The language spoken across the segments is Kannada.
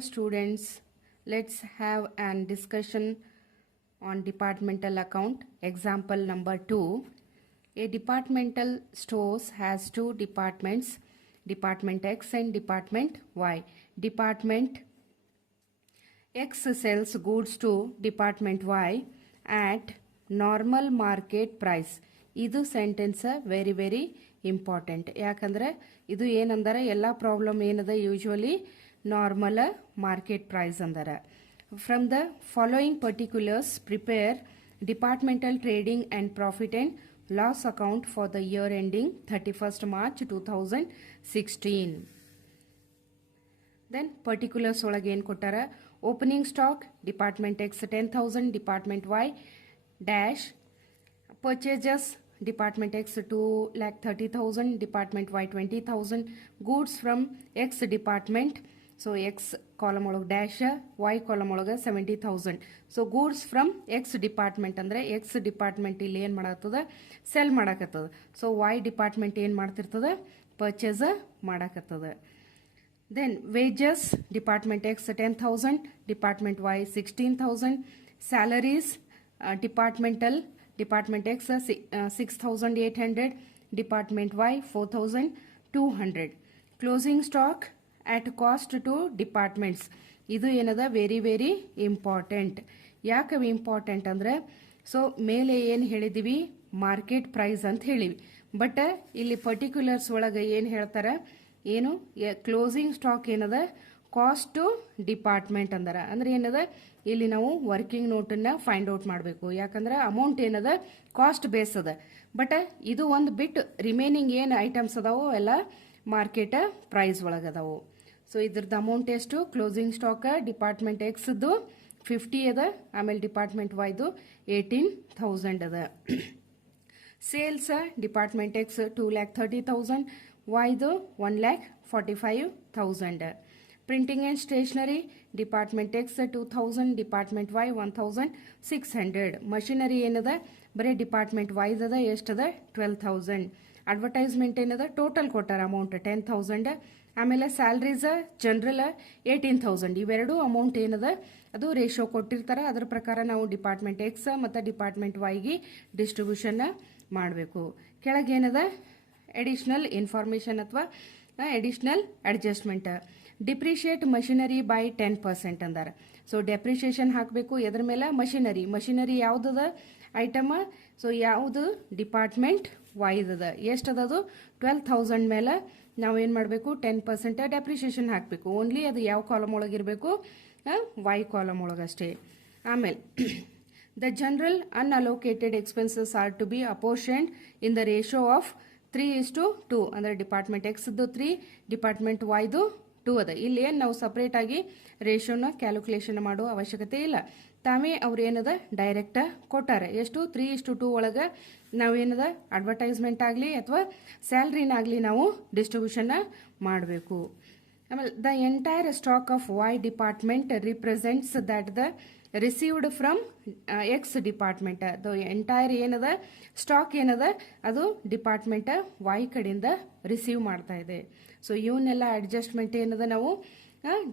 students, let's have an discussion on departmental account. Example number 2. A departmental stores has two departments, Department X and Department Y. Department X sells goods to Department Y at normal market price. ಇದು ಸೆಂಟೆನ್ಸ್ ವೆರಿ ವೆರಿ ಇಂಪಾರ್ಟೆಂಟ್. ಯಾಕಂದ್ರೆ ಇದು ಏನಂದರೆ ಎಲ್ಲ ಪ್ರಾಬ್ಲಮ್ ಏನದ ಯೂಶುವಲಿ ನಾರ್ಮಲ್ ಮಾರ್ಕೆಟ್ ಪ್ರೈಸ್ ಅಂದರ. From the following particulars prepare departmental trading and profit and loss account for the year ending 31st March 2016. Then particulars ಒಳಗೆ ಏನು ಕೊಟ್ಟಾರ? Opening stock department X 10,000, department Y dash. Purchases Department X 2,30,000, Department Y 20,000. Goods from X department, so X column ಒಳಗೆ dash, Y column ಒಳಗೆ 70,000. So goods from X department ಅಂದ್ರೆ X department ಇಲ್ಲಿ ಏನು ಮಾಡಾಕತ್ತದ? ಸೆಲ್ ಮಾಡಾಕತ್ತದ. ಸೊ Y department ಏನು ಮಾಡ್ತಿರ್ತದ? Purchase ಮಾಡಾಕತ್ತದ. Then wages Department X 10,000, Department Y 16,000. Salaries Department X 6,800, Department Y 4,200. Closing stock at cost to departments. ಇದು ಏನದ ವೆರಿ ವೆರಿ ಇಂಪಾರ್ಟೆಂಟ್. ಯಾಕೆ ಇಂಪಾರ್ಟೆಂಟ್ ಅಂದ್ರೆ ಸೊ ಮೇಲೆ ಏನು ಹೇಳಿದೀವಿ ಮಾರ್ಕೆಟ್ ಪ್ರೈಸ್ ಅಂತ ಹೇಳಿವಿ. ಬಟ್ ಇಲ್ಲಿ ಪರ್ಟಿಕ್ಯುಲರ್ಸ್ ಒಳಗೆ ಏನು ಹೇಳ್ತಾರ, ಏನು ಕ್ಲೋಸಿಂಗ್ ಸ್ಟಾಕ್ ಏನದ ಕಾಸ್ಟ್ ಟು ಡಿಪಾರ್ಟ್ಮೆಂಟ್ ಅಂದಾರ. ಅಂದ್ರೆ ಏನದ ಇಲ್ಲಿ ನಾವು ವರ್ಕಿಂಗ್ ನೋಟನ್ನ ಫೈಂಡ್ ಔಟ್ ಮಾಡಬೇಕು. ಯಾಕಂದ್ರೆ ಅಮೌಂಟ್ ಏನದ ಕಾಸ್ಟ್ ಬೇಸ್ ಅದ. ಬಟ್ ಇದು ಒಂದು ಬಿಟ್ ರಿಮೈನಿಂಗ್ ಏನು ಐಟಮ್ಸ್ ಅದಾವೋ ಎಲ್ಲ ಮಾರ್ಕೆಟ್ ಪ್ರೈಸ್ ಒಳಗದಾವು. ಸೊ ಇದ್ರದ್ದು ಅಮೌಂಟ್ ಎಷ್ಟು? ಕ್ಲೋಸಿಂಗ್ ಸ್ಟಾಕ್ ಡಿಪಾರ್ಟ್ಮೆಂಟ್ ಎಕ್ಸ್ದು 50 ಅದ, ಆಮೇಲೆ ಡಿಪಾರ್ಟ್ಮೆಂಟ್ ವೈದು 18,000 ಅದ. ಸೇಲ್ಸ್ ಡಿಪಾರ್ಟ್ಮೆಂಟ್ ಎಕ್ಸ್ 2,30,000, ವೈದು 1,45,000. Printing and stationery Department X 2,000, Department Y 1,600. Machinery ಏನದ ಬರೀ ಡಿಪಾರ್ಟ್ಮೆಂಟ್ ವೈಸ್ ಅದ, ಎಷ್ಟದ 12,000. ಅಡ್ವರ್ಟೈಸ್ಮೆಂಟ್ ಏನದ ಟೋಟಲ್ ಕೊಟ್ಟಾರ ಅಮೌಂಟ್ 10,000. ಆಮೇಲೆ ಸ್ಯಾಲ್ರೀಸ್ ಜನರಲ್ 18,000. ಇವೆರಡು ಅಮೌಂಟ್ ಏನದ ಅದು ರೇಷೋ ಕೊಟ್ಟಿರ್ತಾರ. ಅದರ ಪ್ರಕಾರ ನಾವು ಡಿಪಾರ್ಟ್ಮೆಂಟ್ ಎಕ್ಸ್ ಮತ್ತು ಡಿಪಾರ್ಟ್ಮೆಂಟ್ ವೈಗೆ ಡಿಸ್ಟ್ರಿಬ್ಯೂಷನ್ ಮಾಡಬೇಕು. ಕೆಳಗೇನದ ಎಡಿಷನಲ್ ಇನ್ಫಾರ್ಮೇಶನ್ ಅಥವಾ additional adjustment. Depreciate machinery by 10% ಅಂದಾರ. ಸೊ ಡೆಪ್ರಿಷಿಯೇಷನ್ ಹಾಕಬೇಕು ಎದ್ರ ಮೇಲೆ? ಮಷಿನರಿ ಯಾವುದದ ಐಟಮ್? ಸೊ ಯಾವುದು ಡಿಪಾರ್ಟ್ಮೆಂಟ್ ವೈದದ ಎಷ್ಟದದು 12,000 ಮೇಲೆ ನಾವೇನು ಮಾಡಬೇಕು? 10% ಡೆಪ್ರಿಷಿಯೇಷನ್ ಹಾಕಬೇಕು. ಓನ್ಲಿ ಅದು ಯಾವ ಕಾಲಮ್ ಒಳಗಿರಬೇಕು? ವೈ ಕಾಲಮ್ ಒಳಗಷ್ಟೇ. ಆಮೇಲೆ the general unallocated expenses are to be apportioned in the ratio of 3:2. ಅಂದ್ರೆ ಡಿಪಾರ್ಟ್ಮೆಂಟ್ ಎಕ್ಸ್ದು 3, ಡಿಪಾರ್ಟ್ಮೆಂಟ್ ವೈದು 2 ಅದ. ಇಲ್ಲಿ ಏನು ನಾವು ಸಪ್ರೇಟ್ ಆಗಿ ರೇಷೋನ ಕ್ಯಾಲ್ಕುಲೇಷನ್ ಮಾಡೋ ಅವಶ್ಯಕತೆ ಇಲ್ಲ. ತಾವೇ ಅವ್ರು ಏನದ ಡೈರೆಕ್ಟ್ ಕೊಟ್ಟಾರೆ. ಎಷ್ಟು? 3:2 ಒಳಗೆ ನಾವೇನದ ಅಡ್ವರ್ಟೈಸ್ಮೆಂಟ್ ಆಗಲಿ ಅಥವಾ ಸ್ಯಾಲ್ರಿನಾಗಲಿ ನಾವು ಡಿಸ್ಟ್ರಿಬ್ಯೂಷನ್ ಮಾಡಬೇಕು. ಆಮೇಲೆ the entire stock of Y department represents that the received from X department. ಅದು ಎಂಟೈರ್ ಏನದ ಸ್ಟಾಕ್ ಏನದ ಅದು ಡಿಪಾರ್ಟ್ಮೆಂಟ್ ವೈ ಕಡೆಯಿಂದ ರಿಸೀವ್ ಮಾಡ್ತಾ ಇದೆ. ಸೊ ಇವನ್ನೆಲ್ಲ ಅಡ್ಜಸ್ಟ್ಮೆಂಟ್ ಏನದ ನಾವು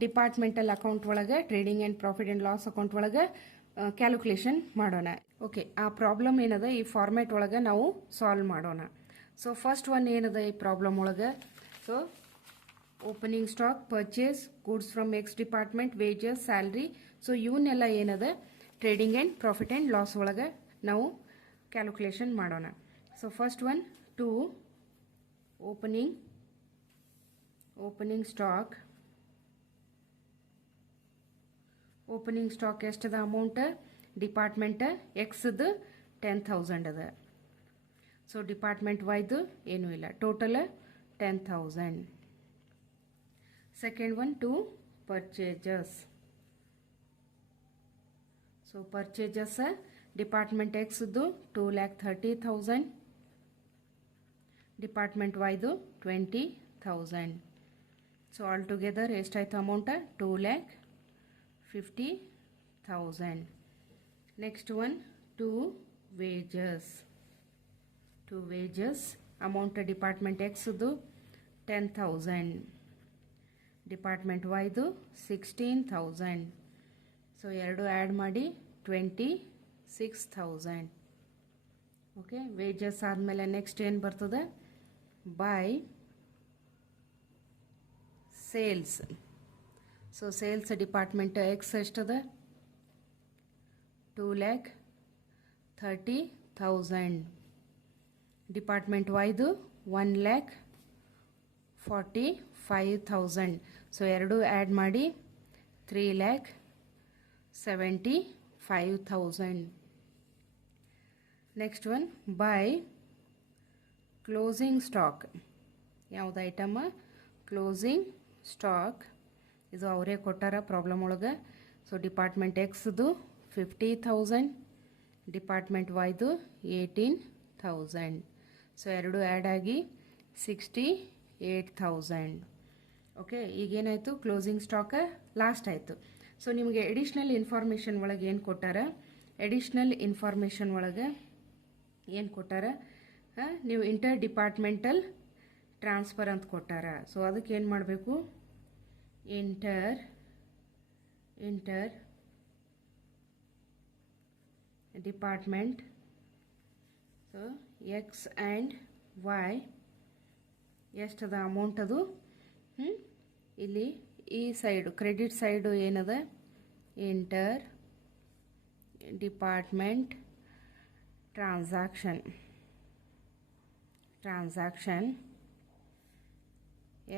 ಡಿಪಾರ್ಟ್ಮೆಂಟಲ್ ಅಕೌಂಟ್ ಒಳಗೆ trading and profit and loss account ಒಳಗೆ ಕ್ಯಾಲ್ಕುಲೇಷನ್ ಮಾಡೋಣ. ಓಕೆ, ಆ ಪ್ರಾಬ್ಲಮ್ ಏನದ ಈ ಫಾರ್ಮ್ಯಾಟ್ ಒಳಗೆ ನಾವು ಸಾಲ್ವ್ ಮಾಡೋಣ. ಸೊ ಫಸ್ಟ್ ಒನ್ ಏನದ ಈ ಪ್ರಾಬ್ಲಮ್ ಒಳಗೆ? So opening stock, purchase, goods from X department, wages, salary. So ಇವನ್ನೆಲ್ಲ ಏನದ trading and profit and loss ಒಳಗೆ ನಾವು ಕ್ಯಾಲ್ಕುಲೇಷನ್ ಮಾಡೋಣ. So first one to opening stock ಎಷ್ಟದ ಅಮೌಂಟ್? ಡಿಪಾರ್ಟ್ಮೆಂಟ್ ಎಕ್ಸ್ದು 10,000 ಅದ. ಸೊ ಡಿಪಾರ್ಟ್ಮೆಂಟ್ ವೈದು ಏನೂ ಇಲ್ಲ, total 10,000. Second one to purchases. So purchases Department X ದು 2,30,000, Department Y ದು 20,000. So altogether ಎಷ್ಟಾಯ್ತು amount? 2,50,000. Next one to wages. Amount Department X ದು 10,000. ಡಿಪಾರ್ಟ್ಮೆಂಟ್ ವೈದು 16,000. ಸೊ ಎರಡು ಆ್ಯಡ್ ಮಾಡಿ 26,000. ಓಕೆ, ವೇಜಸ್ ಆದಮೇಲೆ ನೆಕ್ಸ್ಟ್ ಏನು ಬರ್ತದೆ? By sales. So sales department X ಎಷ್ಟದ? 2,30,000. ಡಿಪಾರ್ಟ್ಮೆಂಟ್ ವೈದು 1,45,000. ಸೊ ಎರಡು ಆ್ಯಡ್ ಮಾಡಿ 3,75,000. Next one by closing stock. ಯಾವ್ದು ಐಟಮ್? Closing stock. ಇದು ಅವರೇ ಕೊಟ್ಟಾರ ಪ್ರಾಬ್ಲಮ್ ಒಳಗೆ. ಸೊ ಡಿಪಾರ್ಟ್ಮೆಂಟ್ ಎಕ್ಸ್ದು 50,000, ಡಿಪಾರ್ಟ್ಮೆಂಟ್ ವೈದು 18,000. ಸೊ ಎರಡು ಆ್ಯಡ್ ಆಗಿ 68,000. ಓಕೆ, ಈಗೇನಾಯಿತು? ಕ್ಲೋಸಿಂಗ್ ಸ್ಟಾಕ್ ಲಾಸ್ಟ್ ಆಯಿತು. ಸೊ ನಿಮಗೆ ಎಡಿಷ್ನಲ್ ಇನ್ಫಾರ್ಮೇಷನ್ ಒಳಗೆ ಏನು ಕೊಟ್ಟಾರ? ಎಡಿಷ್ನಲ್ ಇನ್ಫಾರ್ಮೇಷನ್ ಒಳಗೆ ಏನು ಕೊಟ್ಟಾರ? ನೀವು ಇಂಟರ್ ಡಿಪಾರ್ಟ್ಮೆಂಟಲ್ ಟ್ರಾನ್ಸ್ಫರ್ ಅಂತ ಕೊಟ್ಟಾರ. ಸೊ ಅದಕ್ಕೆ ಏನು ಮಾಡಬೇಕು? Inter department. So X and Y ಎಷ್ಟದ ಅಮೌಂಟ್ ಅದು? ಇಲ್ಲಿ ಈ ಸೈಡು ಕ್ರೆಡಿಟ್ ಸೈಡು ಏನದ? Inter department transaction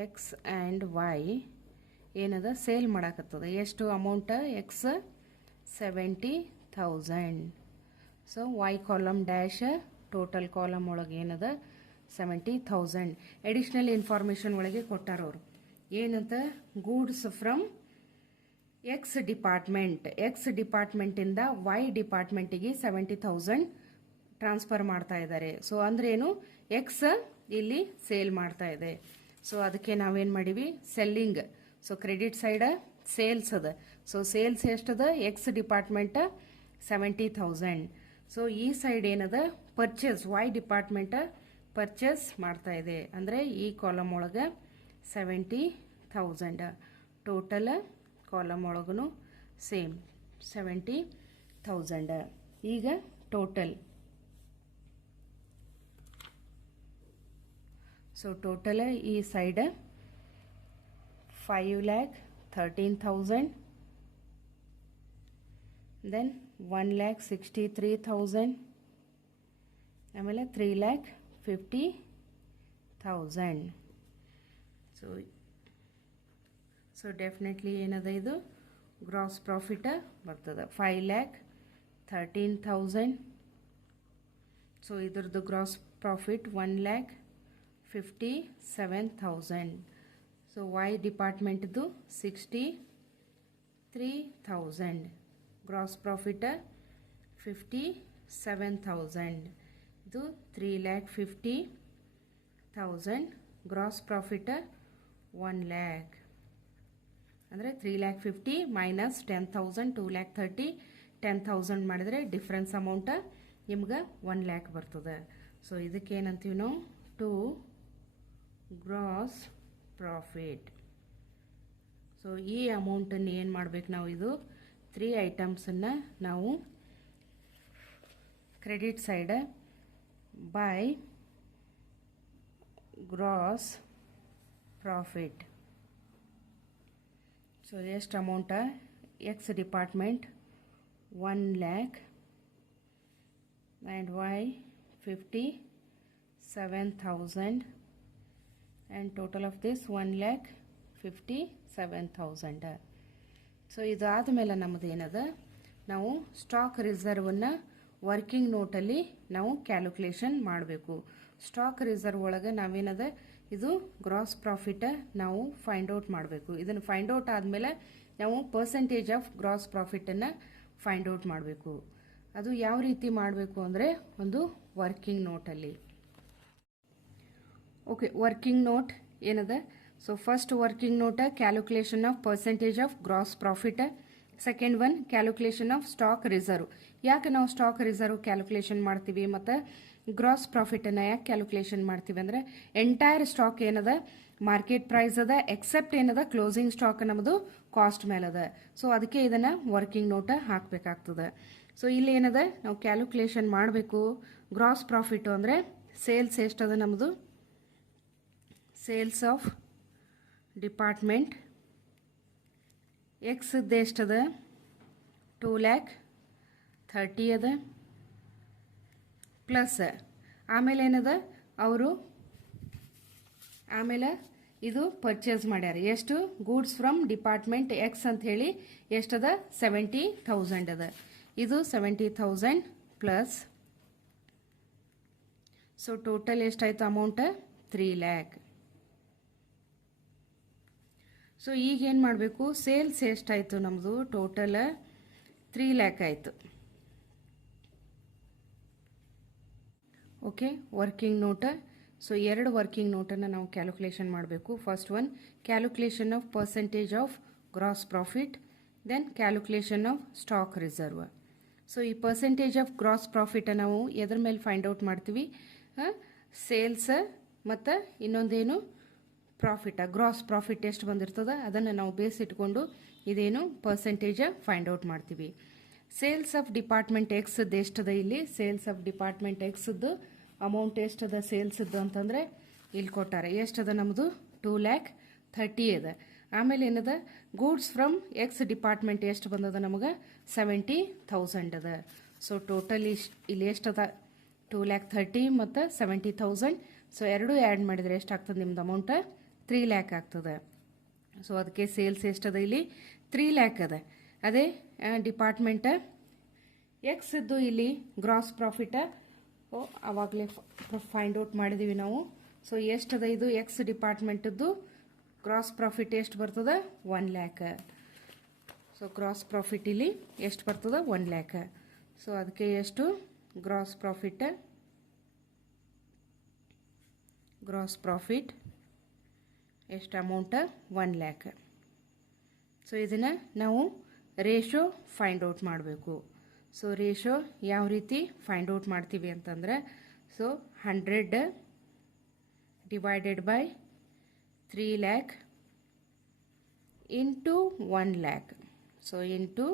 X and Y ಏನದ? ಸೇಲ್ ಮಾಡಾಕತ್ತದ. ಎಷ್ಟು amount? X 70,000. So Y column dash total column ಒಳಗೆ ಏನದ? 70,000. ಎಡಿಷ್ನಲ್ ಇನ್ಫಾರ್ಮೇಷನ್ ಒಳಗೆ ಕೊಟ್ಟಾರ ಅವರು. ಏನಂತ? ಗೂಡ್ಸ್ ಫ್ರಮ್ ಎಕ್ಸ್ ಡಿಪಾರ್ಟ್ಮೆಂಟಿಂದ ವೈ ಡಿಪಾರ್ಟ್ಮೆಂಟಿಗೆ 70,000 ಟ್ರಾನ್ಸ್ಫರ್ ಮಾಡ್ತಾ ಇದ್ದಾರೆ. ಸೊ ಅಂದ್ರೇನು? ಎಕ್ಸ್ ಇಲ್ಲಿ ಸೇಲ್ ಮಾಡ್ತಾ ಇದೆ. ಸೊ ಅದಕ್ಕೆ ನಾವೇನು ಮಾಡೀವಿ? Selling. So credit side sales ಅದ. ಸೊ ಸೇಲ್ಸ್ ಎಷ್ಟದ? X department 70,000. ಸೊ ಈ ಸೈಡ್ ಏನದ? ಪರ್ಚೇಸ್. ವೈ ಡಿಪಾರ್ಟ್ಮೆಂಟ್ ಪರ್ಚೇಸ್ ಮಾಡ್ತಾ ಇದೆ. ಅಂದರೆ ಈ ಕಾಲಮ್ ಒಳಗೆ 70,000. ಟೋಟಲ್ ಕಾಲಮ್ ಒಳಗೂ ಸೇಮ್ 70,000. ಈಗ ಟೋಟಲ್. ಸೊ ಟೋಟಲ್ ಈ ಸೈಡ್ 5,13,000, ದೆನ್ 1,63,000, ಆಮೇಲೆ 3,50,000. ಸೊ ಡೆಫಿನೆಟ್ಲಿ ಏನದ? ಇದು ಗ್ರಾಸ್ ಪ್ರಾಫಿಟ್ ಬರ್ತದೆ 5,13,000. ಸೊ ಇದ್ರದ್ದು ಗ್ರಾಸ್ ಪ್ರಾಫಿಟ್ 1,57,000. ಸೊ ವೈ ಡಿಪಾರ್ಟ್ಮೆಂಟ್ದು 63,000. Gross profit 57,000. ಇದು 3,50,000. Gross profit 1,00,000. ಅಂದರೆ 3,50,000 ಮೈನಸ್ 10,000 2,30,000 10,000 ಮಾಡಿದರೆ ಡಿಫ್ರೆನ್ಸ್ ಅಮೌಂಟ್ ನಿಮ್ಗೆ 1,00,000 ಬರ್ತದೆ. ಸೊ ಇದಕ್ಕೆ ಏನಂತೀವಿ ನಾವು? To gross profit. ಸೊ ಈ ಅಮೌಂಟನ್ನು ಏನು ಮಾಡ್ಬೇಕು ನಾವು? ಇದು 3 ಐಟಮ್ಸನ್ನು ನಾವು credit side by gross profit. So ಎಷ್ಟು amount? X department 1,00,000 and y 57,000 and total of this 1,57,000. So ಇದಾದ ಮೇಲೆ ನಮ್ಮದು ಏನದ? ನಾವು ಸ್ಟಾಕ್ ರಿಸರ್ವನ್ನು ವರ್ಕಿಂಗ್ ನೋಟಲ್ಲಿ ನಾವು ಕ್ಯಾಲ್ಕುಲೇಷನ್ ಮಾಡಬೇಕು. ಸ್ಟಾಕ್ ರಿಸರ್ವ್ ಒಳಗೆ ನಾವೇನದ? ಇದು ಗ್ರಾಸ್ ಪ್ರಾಫಿಟ್ ನಾವು ಫೈಂಡ್ ಔಟ್ ಮಾಡಬೇಕು. ಇದನ್ನು ಫೈಂಡ್ ಔಟ್ ಆದಮೇಲೆ ನಾವು ಪರ್ಸೆಂಟೇಜ್ ಆಫ್ ಗ್ರಾಸ್ ಪ್ರಾಫಿಟನ್ನು ಫೈಂಡ್ ಔಟ್ ಮಾಡಬೇಕು. ಅದು ಯಾವ ರೀತಿ ಮಾಡಬೇಕು ಅಂದರೆ ಒಂದು ವರ್ಕಿಂಗ್ ನೋಟಲ್ಲಿ. ಓಕೆ, ವರ್ಕಿಂಗ್ ನೋಟ್ ಏನದ? So first working note calculation of percentage of gross profit. Second one calculation of stock reserve. ಯಾಕೆ ನಾವು ಸ್ಟಾಕ್ ರಿಸರ್ವ್ ಕ್ಯಾಲ್ಕುಲೇಷನ್ ಮಾಡ್ತೀವಿ ಮತ್ತು ಗ್ರಾಸ್ ಪ್ರಾಫಿಟನ್ನು ಯಾಕೆ ಕ್ಯಾಲ್ಕುಲೇಷನ್ ಮಾಡ್ತೀವಿ ಅಂದರೆ ಎಂಟೈರ್ ಸ್ಟಾಕ್ ಏನದ ಮಾರ್ಕೆಟ್ ಪ್ರೈಸ್ ಅದ ಎಕ್ಸೆಪ್ಟ್ ಏನದ ಕ್ಲೋಸಿಂಗ್ ಸ್ಟಾಕ್ ನಮ್ಮದು ಕಾಸ್ಟ್ ಮೇಲದ. ಸೊ ಅದಕ್ಕೆ ಇದನ್ನು ವರ್ಕಿಂಗ್ ನೋಟ ಹಾಕಬೇಕಾಗ್ತದೆ. ಸೊ ಇಲ್ಲಿ ಏನದ ನಾವು ಕ್ಯಾಲ್ಕುಲೇಷನ್ ಮಾಡಬೇಕು. ಗ್ರಾಸ್ ಪ್ರಾಫಿಟು ಅಂದರೆ ಸೇಲ್ಸ್ ಎಷ್ಟದ ನಮ್ಮದು, ಸೇಲ್ಸ್ ಆಫ್ ಡಿಪಾರ್ಟ್ಮೆಂಟ್ ಎಕ್ಸ್ ಎಷ್ಟದ 2,30,000 ಅದ, ಪ್ಲಸ್ ಆಮೇಲೆ ಏನದ ಅವರು ಆಮೇಲೆ ಇದು ಪರ್ಚೇಸ್ ಮಾಡ್ಯಾರ ಎಷ್ಟು, ಗೂಡ್ಸ್ ಫ್ರಮ್ ಡಿಪಾರ್ಟ್ಮೆಂಟ್ ಎಕ್ಸ್ ಅಂತ ಹೇಳಿ ಎಷ್ಟದ 70,000 ಅದ. ಇದು 70,000 ಪ್ಲಸ್, ಸೊ ಟೋಟಲ್ ಎಷ್ಟಾಯ್ತು ಅಮೌಂಟ್ 3 lakh. ಸೊ ಈಗ ಏನು ಮಾಡಬೇಕು, ಸೇಲ್ಸ್ ಎಷ್ಟಾಯಿತು ನಮ್ಮದು ಟೋಟಲ್ 3 lakh ಆಯಿತು. Okay, working note. So 2 working ನೋಟನ್ನು ನಾವು ಕ್ಯಾಲ್ಕುಲೇಷನ್ ಮಾಡಬೇಕು. First one calculation of percentage of gross profit, then calculation of stock reserve. So ಈ ಪರ್ಸೆಂಟೇಜ್ ಆಫ್ ಗ್ರಾಸ್ ಪ್ರಾಫಿಟ್ ನಾವು ಎದ್ರ ಮೇಲೆ ಫೈಂಡ್ ಔಟ್ ಮಾಡ್ತೀವಿ, ಸೇಲ್ಸ್ ಮತ್ತು ಇನ್ನೊಂದೇನು ಪ್ರಾಫಿಟ್, ಗ್ರಾಸ್ ಪ್ರಾಫಿಟ್ ಎಷ್ಟು ಬಂದಿರ್ತದೆ ಅದನ್ನು ನಾವು ಬೇಸ್ ಇಟ್ಕೊಂಡು ಇದೇನು ಪರ್ಸೆಂಟೇಜ್ ಫೈಂಡ್ ಔಟ್ ಮಾಡ್ತೀವಿ. ಸೇಲ್ಸ್ ಆಫ್ ಡಿಪಾರ್ಟ್ಮೆಂಟ್ ಎಕ್ಸ್ದು ಎಷ್ಟದ, ಇಲ್ಲಿ ಸೇಲ್ಸ್ ಆಫ್ ಡಿಪಾರ್ಟ್ಮೆಂಟ್ ಎಕ್ಸ್ದು ಅಮೌಂಟ್ ಎಷ್ಟದ ಸೇಲ್ಸ್ದು ಅಂತಂದರೆ ಇಲ್ಲಿ ಕೊಟ್ಟಾರೆ. ಎಷ್ಟದ ನಮ್ಮದು 2,30,000 ಅದ. ಆಮೇಲೆ ಏನದ ಗೂಡ್ಸ್ ಫ್ರಮ್ ಎಕ್ಸ್ ಡಿಪಾರ್ಟ್ಮೆಂಟ್ ಎಷ್ಟು ಬಂದದ ನಮಗೆ 70,000 ಅದ. ಸೊ ಟೋಟಲ್ ಇಲ್ಲಿ ಎಷ್ಟದ 2,30,000 ಮತ್ತು 70,000. ಸೊ ಎರಡು ಆ್ಯಡ್ ಮಾಡಿದರೆ ಎಷ್ಟಾಗ್ತದೆ ನಿಮ್ದು ಅಮೌಂಟ್ 3 lakh ಆಗ್ತದೆ. ಸೊ ಅದಕ್ಕೆ ಸೇಲ್ಸ್ ಎಷ್ಟದ ಇಲ್ಲಿ 3 lakh ಅದ. ಅದೇ ಡಿಪಾರ್ಟ್ಮೆಂಟ್ ಎಕ್ಸ್ ಇದ್ದು ಇಲ್ಲಿ ಗ್ರಾಸ್ ಪ್ರಾಫಿಟ ಆವಾಗಲೇ ಫೈಂಡ್ ಔಟ್ ಮಾಡಿದ್ದೀವಿ ನಾವು. ಸೊ ಎಷ್ಟದ ಇದು ಎಕ್ಸ್ ಡಿಪಾರ್ಟ್ಮೆಂಟದ್ದು ಗ್ರಾಸ್ ಪ್ರಾಫಿಟ್ ಎಷ್ಟು ಬರ್ತದೆ 1 lakh. ಸೊ ಗ್ರಾಸ್ ಪ್ರಾಫಿಟ್ ಇಲ್ಲಿ ಎಷ್ಟು ಬರ್ತದೆ 1 lakh. ಸೊ ಅದಕ್ಕೆ ಎಷ್ಟು ಗ್ರಾಸ್ ಪ್ರಾಫಿಟ್ ಎಷ್ಟು ಅಮೌಂಟ್ 1 lakh. ಸೊ ಇದನ್ನು ನಾವು ರೇಷೋ ಫೈಂಡ್ ಔಟ್ ಮಾಡಬೇಕು. ಸೊ ರೇಷೋ ಯಾವ ರೀತಿ ಫೈಂಡ್ ಔಟ್ ಮಾಡ್ತೀವಿ ಅಂತಂದರೆ, so 100 divided by 3 lakh into 1 lakh. So into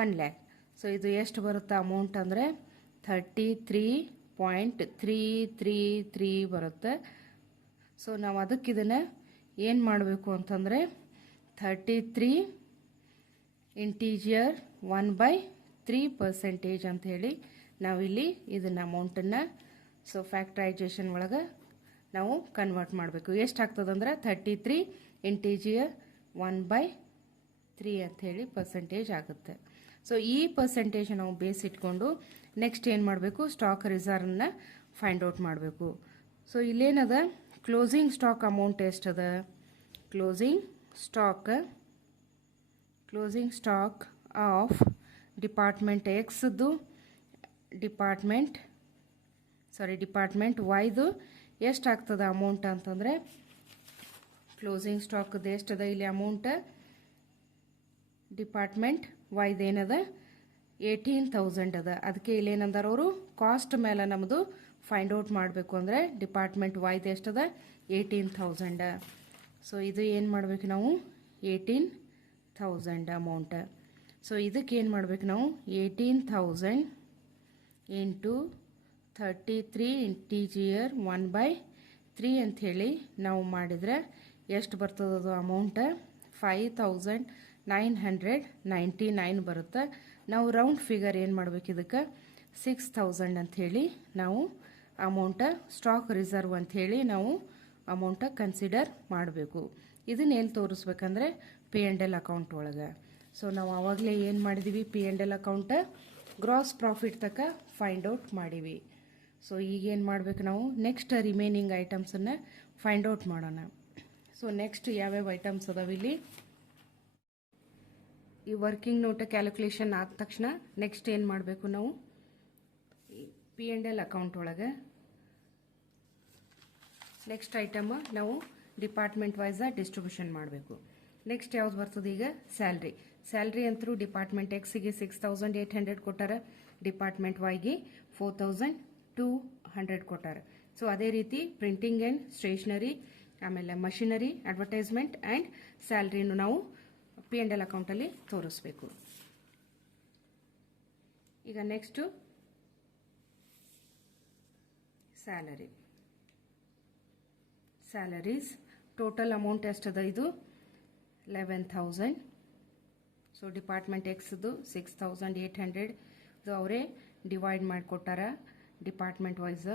1 lakh. So ಇದು ಎಷ್ಟು ಬರುತ್ತೆ ಅಮೌಂಟ್ ಅಂದರೆ 33.333 ಬರುತ್ತೆ. ಸೊ ನಾವು ಅದಕ್ಕೆ ಇದನ್ನು ಏನು ಮಾಡಬೇಕು ಅಂತಂದರೆ 33 ಇಂಟೀಜಿಯರ್ 1/3% ಅಂತ ಹೇಳಿ ನಾವಿಲ್ಲಿ ಇದನ್ನು ಅಮೌಂಟನ್ನು ಸೊ ಫ್ಯಾಕ್ಟ್ರೈಜೇಷನ್ ಒಳಗೆ ನಾವು ಕನ್ವರ್ಟ್ ಮಾಡಬೇಕು. ಎಷ್ಟಾಗ್ತದೆ ಅಂದ್ರೆ 33 ಇಂಟೀಜಿಯರ್ 1/3 ಅಂತ ಹೇಳಿ ಪರ್ಸೆಂಟೇಜ್ ಆಗುತ್ತೆ. ಸೊ ಈ ಪರ್ಸೆಂಟೇಜ್ ನಾವು ಬೇಸ್ ಇಟ್ಕೊಂಡು ನೆಕ್ಸ್ಟ್ ಏನು ಮಾಡಬೇಕು, ಸ್ಟಾಕ್ ರಿಸರ್ವ್ನ ಫೈಂಡ್ ಔಟ್ ಮಾಡಬೇಕು. ಸೊ ಇಲ್ಲೇನದ ಕ್ಲೋಸಿಂಗ್ ಸ್ಟಾಕ್ ಅಮೌಂಟ್ ಎಷ್ಟದ, ಕ್ಲೋಸಿಂಗ್ ಸ್ಟಾಕ್ ಆಫ್ ಡಿಪಾರ್ಟ್ಮೆಂಟ್ ಎಕ್ಸ್ದು ಡಿಪಾರ್ಟ್ಮೆಂಟ್ ವೈದು ಎಷ್ಟಾಗ್ತದೆ ಅಮೌಂಟ್ ಅಂತಂದರೆ, ಕ್ಲೋಸಿಂಗ್ ಸ್ಟಾಕ್ದು ಎಷ್ಟದ ಇಲ್ಲಿ ಅಮೌಂಟ್ ಡಿಪಾರ್ಟ್ಮೆಂಟ್ ವೈದು ಏನದ 18,000 ಅದ. ಅದಕ್ಕೆ ಇಲ್ಲಿ ಏನಂದಾರ ಅವರು ಕಾಸ್ಟ್ ಮೇಲೆ ನಮ್ಮದು ಫೈಂಡ್ ಔಟ್ ಮಾಡಬೇಕು ಅಂದರೆ ಡಿಪಾರ್ಟ್ಮೆಂಟ್ ವೈದು ಎಷ್ಟದ 18,000. ಸೊ ಇದು ಏನು ಮಾಡಬೇಕು ನಾವು 18,000 ಅಮೌಂಟ್. ಸೊ ಇದಕ್ಕೆ ಏನು ಮಾಡಬೇಕು ನಾವು 18,000 ಇಂಟು 33 ಇಂಟೀಜಿಯರ್ 1/3 ಅಂಥೇಳಿ ನಾವು ಮಾಡಿದರೆ ಎಷ್ಟು ಬರ್ತದದು ಅಮೌಂಟ್ 5,999 ಬರುತ್ತೆ. ನಾವು ರೌಂಡ್ ಫಿಗರ್ ಏನು ಮಾಡಬೇಕು ಇದಕ್ಕೆ 6,000 ಅಂಥೇಳಿ ನಾವು ಅಮೌಂಟ ಸ್ಟಾಕ್ ರಿಸರ್ವ್ ಅಂಥೇಳಿ ನಾವು ಅಮೌಂಟ ಕನ್ಸಿಡರ್ ಮಾಡಬೇಕು. ಇದನ್ನ ಎಲ್ಲಿ ತೋರಿಸ್ಬೇಕಂದ್ರೆ P&L ಅಕೌಂಟ್ ಒಳಗೆ. ಸೊ ನಾವು ಆವಾಗಲೇ ಏನು ಮಾಡಿದ್ದೀವಿ, P&L ಅಕೌಂಟ ಗ್ರಾಸ್ ಪ್ರಾಫಿಟ್ ತಕ್ಕ ಫೈಂಡ್ ಔಟ್ ಮಾಡೀವಿ. ಸೊ ಈಗೇನು ಮಾಡಬೇಕು ನಾವು ನೆಕ್ಸ್ಟ್ ರಿಮೈನಿಂಗ್ ಐಟಮ್ಸನ್ನು ಫೈಂಡ್ ಔಟ್ ಮಾಡೋಣ. ಸೊ ನೆಕ್ಸ್ಟ್ ಯಾವ್ಯಾವ ಐಟಮ್ಸ್ ಅದಾವೆ ಇಲ್ಲಿ, ಈ ವರ್ಕಿಂಗ್ ನೋಟ್ ಕ್ಯಾಲ್ಕುಲೇಷನ್ ಆದ ತಕ್ಷಣ ನೆಕ್ಸ್ಟ್ ಏನು ಮಾಡಬೇಕು ನಾವು P&L ಅಕೌಂಟ್ ಒಳಗೆ ನೆಕ್ಸ್ಟ್ ಐಟಮ್ ನಾವು ಡಿಪಾರ್ಟ್ಮೆಂಟ್ ವೈಸ್ ಡಿಸ್ಟ್ರಿಬ್ಯೂಷನ್ ಮಾಡಬೇಕು. ನೆಕ್ಸ್ಟ್ ಯಾವ್ದು ಬರ್ತದೆ ಈಗ ಸ್ಯಾಲ್ರಿ ಅಂತರೂ ಡಿಪಾರ್ಟ್ಮೆಂಟ್ ಎಕ್ಸ್ಗೆ 6,800 ಕೊಟ್ಟಾರ, ಡಿಪಾರ್ಟ್ಮೆಂಟ್ ವೈಗೆ 4,200 100 ಕೊಟ್ಟಾರೆ. ಸೊ ಅದೇ ರೀತಿ ಪ್ರಿಂಟಿಂಗ್ ಆ್ಯಂಡ್ ಸ್ಟೇಷನರಿ, ಆಮೇಲೆ ಮಷಿನರಿ, ಅಡ್ವರ್ಟೈಸ್ಮೆಂಟ್ ಆ್ಯಂಡ್ ಸ್ಯಾಲ್ರಿನೂ ನಾವು P&L ಅಕೌಂಟಲ್ಲಿ ತೋರಿಸ್ಬೇಕು. ಈಗ ನೆಕ್ಸ್ಟು ಸ್ಯಾಲರೀಸ್ ಟೋಟಲ್ ಅಮೌಂಟ್ ಎಷ್ಟದ, ಇದು 11,000. ಸೊ ಡಿಪಾರ್ಟ್ಮೆಂಟ್ ಎಕ್ಸ್ದು 6,800 ಇದು ಅವರೇ ಡಿವೈಡ್ ಮಾಡಿಕೊಟ್ಟಾರ department wise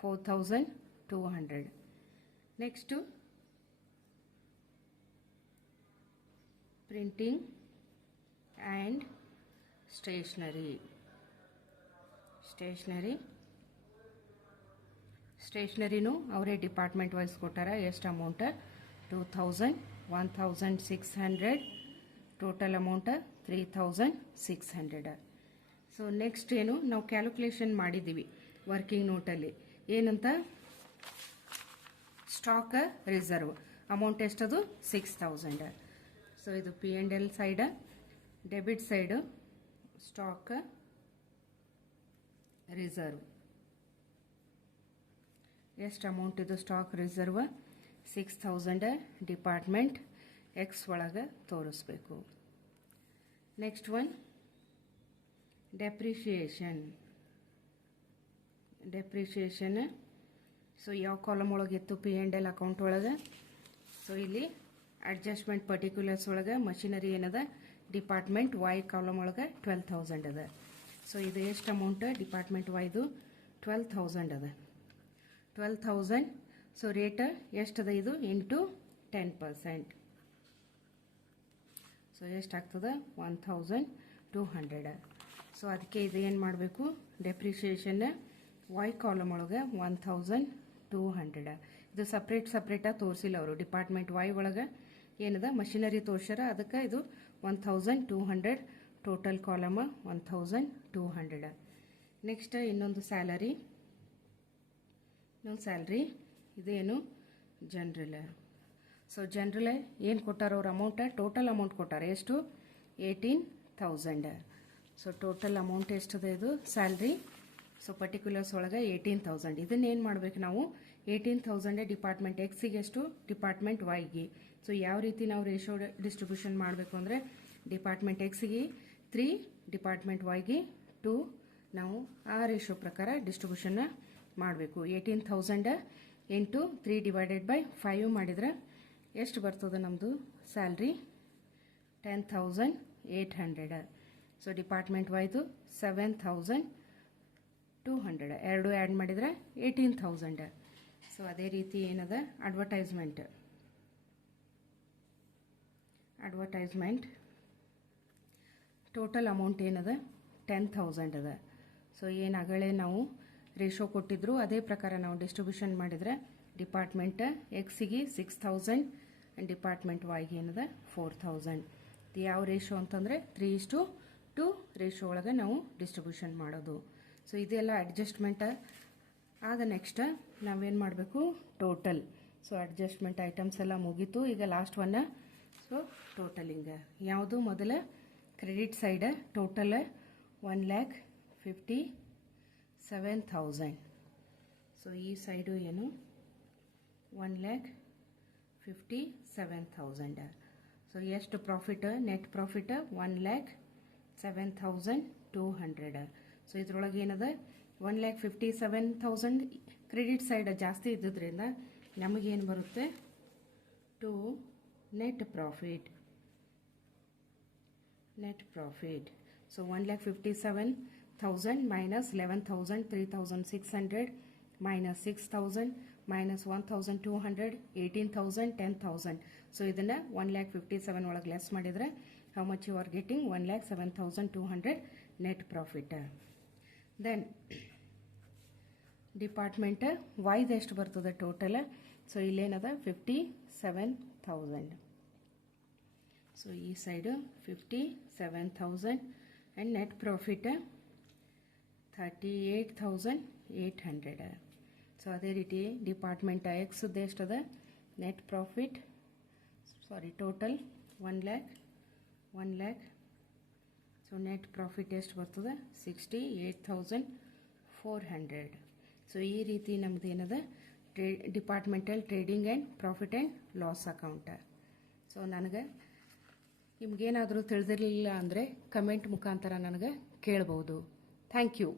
4,200. Next printing and ಸ್ಟೇಷನರಿನೂ ಅವರೇ ಡಿಪಾರ್ಟ್ಮೆಂಟ್ ವೈಸ್ ಕೊಟ್ಟಾರ. ಎಷ್ಟು amount 2,000, 1,600, total amount 3,600. So next ಏನು ನಾವು ಕ್ಯಾಲ್ಕುಲೇಷನ್ ಮಾಡಿದ್ದೀವಿ ವರ್ಕಿಂಗ್ ನೋಟಲ್ಲಿ ಏನಂತ, ಸ್ಟಾಕ್ ರಿಸರ್ವ್ ಅಮೌಂಟ್ ಎಷ್ಟದು 6,000. ಸೊ ಇದು P&L side, debit side stock reserve ಎಷ್ಟು ಅಮೌಂಟ್ ಇದು ಸ್ಟಾಕ್ ರಿಸರ್ವ್ 6,000 ಡಿಪಾರ್ಟ್ಮೆಂಟ್ ಎಕ್ಸ್ ಒಳಗೆ ತೋರಿಸ್ಬೇಕು. Next one depreciation. ಸೊ ಯಾವ ಕಾಲಮ್ ಒಳಗಿತ್ತು P&L ಅಕೌಂಟ್ ಒಳಗೆ, ಸೊ ಇಲ್ಲಿ ಅಡ್ಜಸ್ಟ್ಮೆಂಟ್ ಪರ್ಟಿಕ್ಯುಲರ್ಸ್ ಒಳಗೆ ಮಷಿನರಿ ಏನದ ಡಿಪಾರ್ಟ್ಮೆಂಟ್ ವೈ ಕಾಲಮ್ ಒಳಗೆ 12,000 ಅದ. ಸೊ ಇದು ಎಷ್ಟು ಅಮೌಂಟ್ ಡಿಪಾರ್ಟ್ಮೆಂಟ್ ವೈದು 12,000 ಅದ. 12,000. ಸೊ ರೇಟ್ ಎಷ್ಟದ ಇದು ಇಂಟು 10%. ಸೊ ಎಷ್ಟಾಗ್ತದೆ 1,200. ಸೊ ಅದಕ್ಕೆ ಇದು ಏನು ಮಾಡಬೇಕು, ಡೆಪ್ರಿಷಿಯೇಷನ್ ವೈ ಕಾಲಮ್ ಒಳಗೆ 1,200. ಇದು ಸಪ್ರೇಟಾಗಿ ತೋರಿಸಿಲ್ಲ ಅವರು. ಡಿಪಾರ್ಟ್ಮೆಂಟ್ ವೈ ಒಳಗೆ ಏನದ ಮಷಿನರಿ ತೋರ್ಸ್ಯಾರ, ಅದಕ್ಕೆ ಇದು 1,200 ಟೋಟಲ್ ಕಾಲಮ್ 1,200. ನೆಕ್ಸ್ಟ್ ಇನ್ನೊಂದು ಸ್ಯಾಲರಿ, ಇದೇನು ಜನರಲ್. ಸೊ ಜನರಲ್ ಏನು ಕೊಟ್ಟಾರ ಅವ್ರ ಅಮೌಂಟ್, ಟೋಟಲ್ ಅಮೌಂಟ್ ಕೊಟ್ಟಾರ ಎಷ್ಟು 18,000. ಸೊ ಟೋಟಲ್ ಅಮೌಂಟ್ ಎಷ್ಟದ ಇದು ಸ್ಯಾಲ್ರಿ. ಸೊ ಪರ್ಟಿಕ್ಯುಲರ್ಸ್ ಒಳಗೆ 18,000. ಇದನ್ನ ಏನು ಮಾಡಬೇಕು ನಾವು, 18,000 ಡಿಪಾರ್ಟ್ಮೆಂಟ್ ಎಕ್ಸಿಗೆ ಎಷ್ಟು ಡಿಪಾರ್ಟ್ಮೆಂಟ್ ವೈಗೆ. ಸೊ ಯಾವ ರೀತಿ ನಾವು ರೇಷೋ ಡಿಸ್ಟ್ರಿಬ್ಯೂಷನ್ ಮಾಡಬೇಕು ಅಂದರೆ ಡಿಪಾರ್ಟ್ಮೆಂಟ್ ಎಕ್ಸಿಗೆ 3, ಡಿಪಾರ್ಟ್ಮೆಂಟ್ ವೈಗೆ 2 ನಾವು ಆ ರೇಷೋ ಪ್ರಕಾರ ಡಿಸ್ಟ್ರಿಬ್ಯೂಷನ್ನ ಮಾಡಬೇಕು. 18,000 ಇಂಟು 3 ಡಿವೈಡೆಡ್ ಬೈ 5 ಮಾಡಿದ್ರೆ ಎಷ್ಟು ಬರ್ತದೆ ನಮ್ಮದು ಸ್ಯಾಲ್ರಿ 10,800. ಸೊ ಡಿಪಾರ್ಟ್ಮೆಂಟ್ ವೈದು 7,200, ಎರಡು ಆ್ಯಡ್ ಮಾಡಿದರೆ 18,000. ಸೊ ಅದೇ ರೀತಿ ಏನದ ಅಡ್ವರ್ಟೈಸ್ಮೆಂಟ್ ಟೋಟಲ್ ಅಮೌಂಟ್ ಏನದ 10,000 ಅದ. ಸೊ ಏನಾಗಲೇ ನಾವು ರೇಷೋ ಕೊಟ್ಟಿದ್ರು ಅದೇ ಪ್ರಕಾರ ನಾವು ಡಿಸ್ಟ್ರಿಬ್ಯೂಷನ್ ಮಾಡಿದರೆ ಡಿಪಾರ್ಟ್ಮೆಂಟ್ ಎಕ್ಸಿಗೆ 6,000 ಆ್ಯಂಡ್ ಡಿಪಾರ್ಟ್ಮೆಂಟ್ ವೈಗೆ ಏನದ 4,000. ಯಾವ ರೇಷೋ ಅಂತಂದರೆ 3:2 ರೇಷೋ ಒಳಗೆ ನಾವು ಡಿಸ್ಟ್ರಿಬ್ಯೂಷನ್ ಮಾಡೋದು. ಸೊ ಇದೆಲ್ಲ ಅಡ್ಜಸ್ಟ್ಮೆಂಟ್ ಆದ ನೆಕ್ಸ್ಟ್ ನಾವೇನು ಮಾಡಬೇಕು ಟೋಟಲ್. ಸೊ ಅಡ್ಜಸ್ಟ್ಮೆಂಟ್ ಐಟಮ್ಸ್ ಎಲ್ಲ ಮುಗೀತು. ಈಗ ಲಾಸ್ಟ್ ಒನ್ ಸೊ ಟೋಟಲಿಂಗ್ ಯಾವುದು ಮೊದಲ ಕ್ರೆಡಿಟ್ ಸೈಡ್ ಟೋಟಲ್ 1,57,000. ಸೊ ಈ ಸೈಡು ಏನು 1,57,000. ಸೊ ಎಷ್ಟು ಪ್ರಾಫಿಟ್, ನೆಟ್ ಪ್ರಾಫಿಟ್ 1,07,200. ಸೊ ಇದ್ರೊಳಗೆ ಏನದ 1,57,000 ಕ್ರೆಡಿಟ್ ಸೈಡ್ ಜಾಸ್ತಿ ಇದ್ದಿದ್ದರಿಂದ ನಮಗೇನು ಬರುತ್ತೆ to net profit. So 1,57,000 minus 11,000 3,600 minus 6,000 minus 1,200 18,000 10,000. So ಇದನ್ನು 1,57,000 ಒಳಗೆ ಲೆಸ್ ಮಾಡಿದರೆ how much you are getting 1,07,200 net profit. Then department ವೈದ್ ಎಷ್ಟು ಬರ್ತದೆ ಟೋಟಲ್. ಸೊ ಇಲ್ಲೇನದ 57,000. ಸೊ ಈ side 57,000 and net profit 38,800. So ಅದೇ ರೀತಿ ಡಿಪಾರ್ಟ್ಮೆಂಟ್ ಎಕ್ಸ್ದು ಎಷ್ಟದ net profit total 1 lakh. So net profit ಎಷ್ಟು ಬರ್ತದೆ 68,400. ಸೊ ಈ ರೀತಿ ನಮ್ದು ಏನದ departmental trading and profit and loss account. So ನನಗೆ ನಿಮ್ಗೇನಾದರೂ ತಿಳಿದಿರಲಿಲ್ಲ ಅಂದರೆ ಕಮೆಂಟ್ ಮುಖಾಂತರ ನನಗೆ ಕೇಳ್ಬೋದು. Thank you.